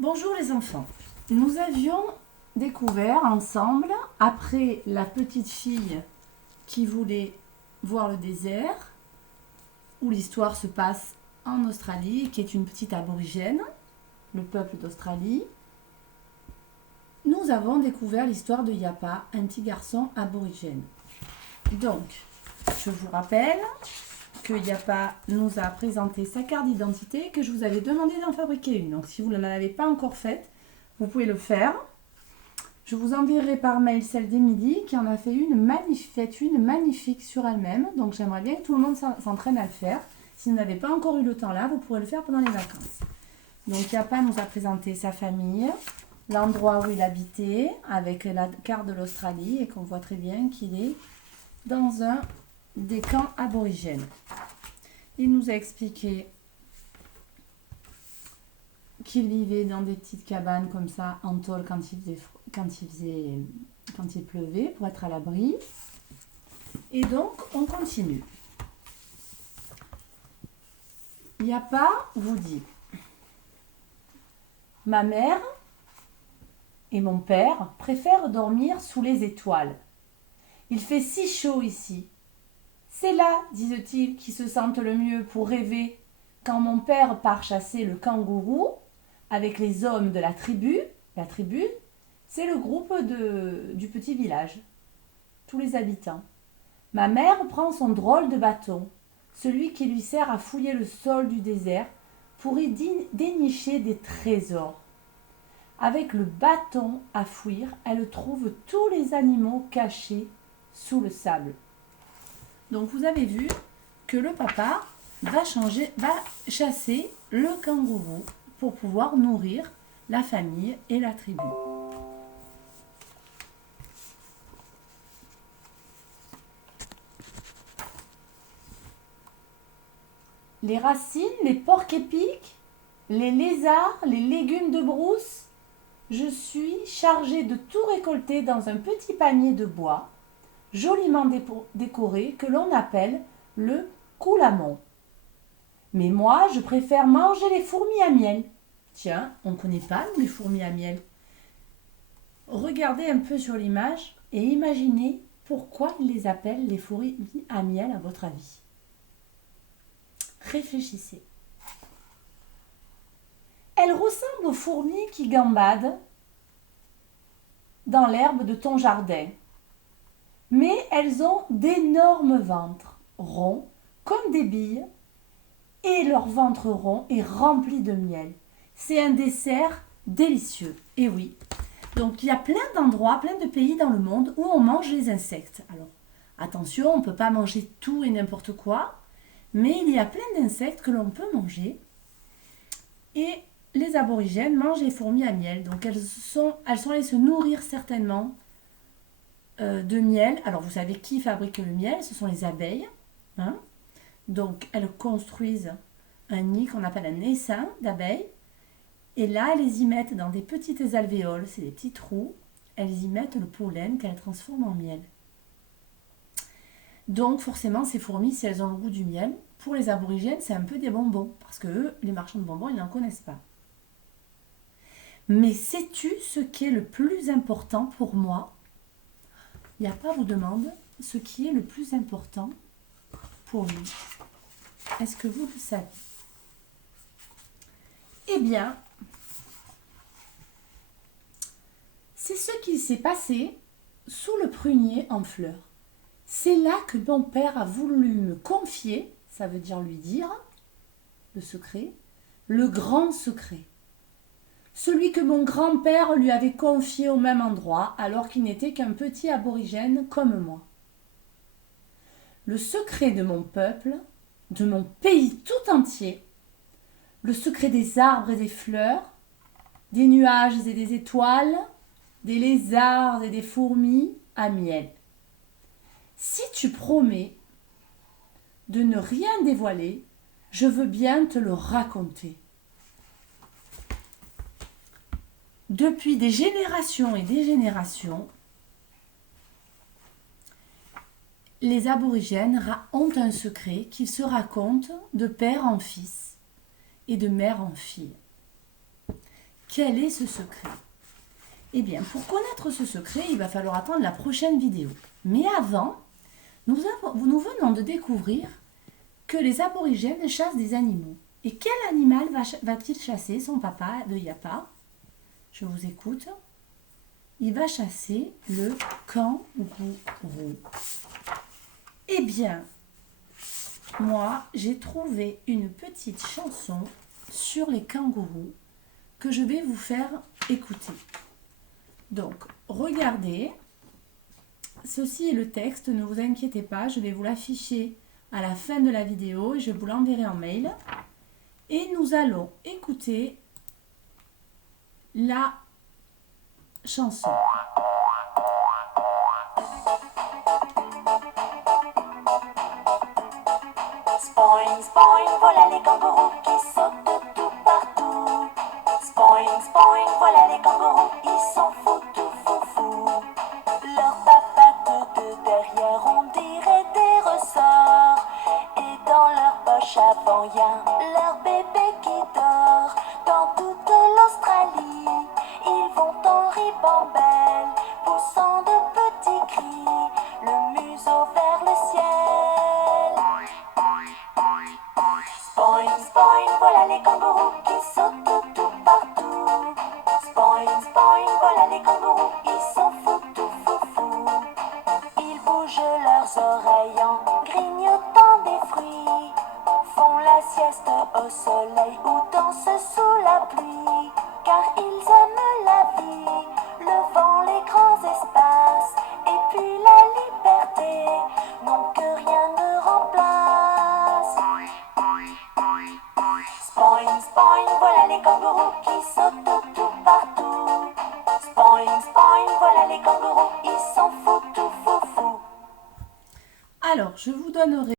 Bonjour les enfants. Nous avions découvert ensemble, après la petite fille qui voulait voir le désert, où l'histoire se passe en Australie, qui est une petite aborigène, le peuple d'Australie, nous avons découvert l'histoire de Yapa, un petit garçon aborigène. Donc, je vous rappelle que Yapa nous a présenté sa carte d'identité et que je vous avais demandé d'en fabriquer une. Donc si vous ne l'avez pas encore faite, vous pouvez le faire. Je vous enverrai par mail celle d'Émilie qui en a fait une magnifique sur elle-même. Donc j'aimerais bien que tout le monde s'entraîne à le faire. Si vous n'avez pas encore eu le temps là, vous pourrez le faire pendant les vacances. Donc Yapa nous a présenté sa famille, l'endroit où il habitait, avec la carte de l'Australie et qu'on voit très bien qu'il est dans un des camps aborigènes. Il nous a expliqué qu'il vivait dans des petites cabanes comme ça en tôle quand il pleuvait pour être à l'abri. Et donc on continue. Yapa vous dit: ma mère et mon père préfèrent dormir sous les étoiles. Il fait si chaud ici. C'est là, disent-ils, qu'ils se sentent le mieux pour rêver. Quand mon père part chasser le kangourou avec les hommes de la tribu, c'est le groupe du petit village, tous les habitants. Ma mère prend son drôle de bâton, celui qui lui sert à fouiller le sol du désert pour y dénicher des trésors. Avec le bâton à fouir, elle trouve tous les animaux cachés sous le sable. Donc vous avez vu que le papa va chasser le kangourou pour pouvoir nourrir la famille et la tribu. Les racines, les porcs-épics, les lézards, les légumes de brousse, je suis chargée de tout récolter dans un petit panier de bois joliment décoré que l'on appelle le coulamon. Mais moi, je préfère manger les fourmis à miel. Tiens, on ne connaît pas, nous, les fourmis à miel. Regardez un peu sur l'image et imaginez pourquoi ils les appellent les fourmis à miel à votre avis. Réfléchissez. Elles ressemblent aux fourmis qui gambadent dans l'herbe de ton jardin. Mais elles ont d'énormes ventres, ronds, comme des billes, et leur ventre rond est rempli de miel. C'est un dessert délicieux. Et oui, donc il y a plein d'endroits, plein de pays dans le monde où on mange les insectes. Alors, attention, on ne peut pas manger tout et n'importe quoi, mais il y a plein d'insectes que l'on peut manger. Et les aborigènes mangent les fourmis à miel. Donc elles sont allées se nourrir certainement de miel. Alors vous savez qui fabrique le miel? Ce sont les abeilles. Hein? Donc elles construisent un nid qu'on appelle un essaim d'abeilles. Et là, elles y mettent dans des petites alvéoles, c'est des petits trous. Elles y mettent le pollen qu'elles transforment en miel. Donc forcément, ces fourmis, si elles ont le goût du miel, pour les aborigènes, c'est un peu des bonbons. Parce que eux, les marchands de bonbons, ils n'en connaissent pas. Mais sais-tu ce qui est le plus important pour moi? Yapa vous demande ce qui est le plus important pour lui. Est-ce que vous le savez? Eh bien, c'est ce qui s'est passé sous le prunier en fleurs. C'est là que mon père a voulu me confier, ça veut dire lui dire, le secret, le grand secret. Celui que mon grand-père lui avait confié au même endroit alors qu'il n'était qu'un petit aborigène comme moi. Le secret de mon peuple, de mon pays tout entier, le secret des arbres et des fleurs, des nuages et des étoiles, des lézards et des fourmis à miel. Si tu promets de ne rien dévoiler, je veux bien te le raconter. Depuis des générations et des générations, les aborigènes ont un secret qu'ils se racontent de père en fils et de mère en fille. Quel est ce secret? Eh bien, pour connaître ce secret, il va falloir attendre la prochaine vidéo. Mais avant, nous venons de découvrir que les aborigènes chassent des animaux. Et quel animal va-t-il chasser, son papa de Yapa? Je vous écoute. Il va chasser le kangourou. Eh bien, moi, j'ai trouvé une petite chanson sur les kangourous que je vais vous faire écouter. Donc, regardez. Ceci est le texte, ne vous inquiétez pas, je vais vous l'afficher à la fin de la vidéo et je vous l'enverrai en mail. Et nous allons écouter la chanson. Spoing, spoing, voilà les kangourous qui sautent de tout partout. Spoing, spoing, voilà les kangourous, ils sont fous, tout fou, fou. Leurs papates de derrière, on dirait des ressorts. Et dans leur poche avant, y a leur bébé qui dort. Dans toute l'Australie, ils vont en ribambelle, poussant de petits cris, le museau vers le ciel. Spoing, spoing, voilà les kangourous qui sautent de tout partout. Spoing, spoing, voilà les kangourous, ils sont fous, tout fou, fou. Ils bougent leurs oreilles en grignotant des fruits, font la sieste au soleil ou dansent sous la pluie, car ils aiment la vie, le vent, les grands espaces, et puis la liberté, non que rien ne remplace. Spoing, spoing, voilà les kangourous qui sautent de tout partout. Spoing, spoing, voilà les kangourous, ils sont fous, tout fou, fou. Alors, je vous donnerai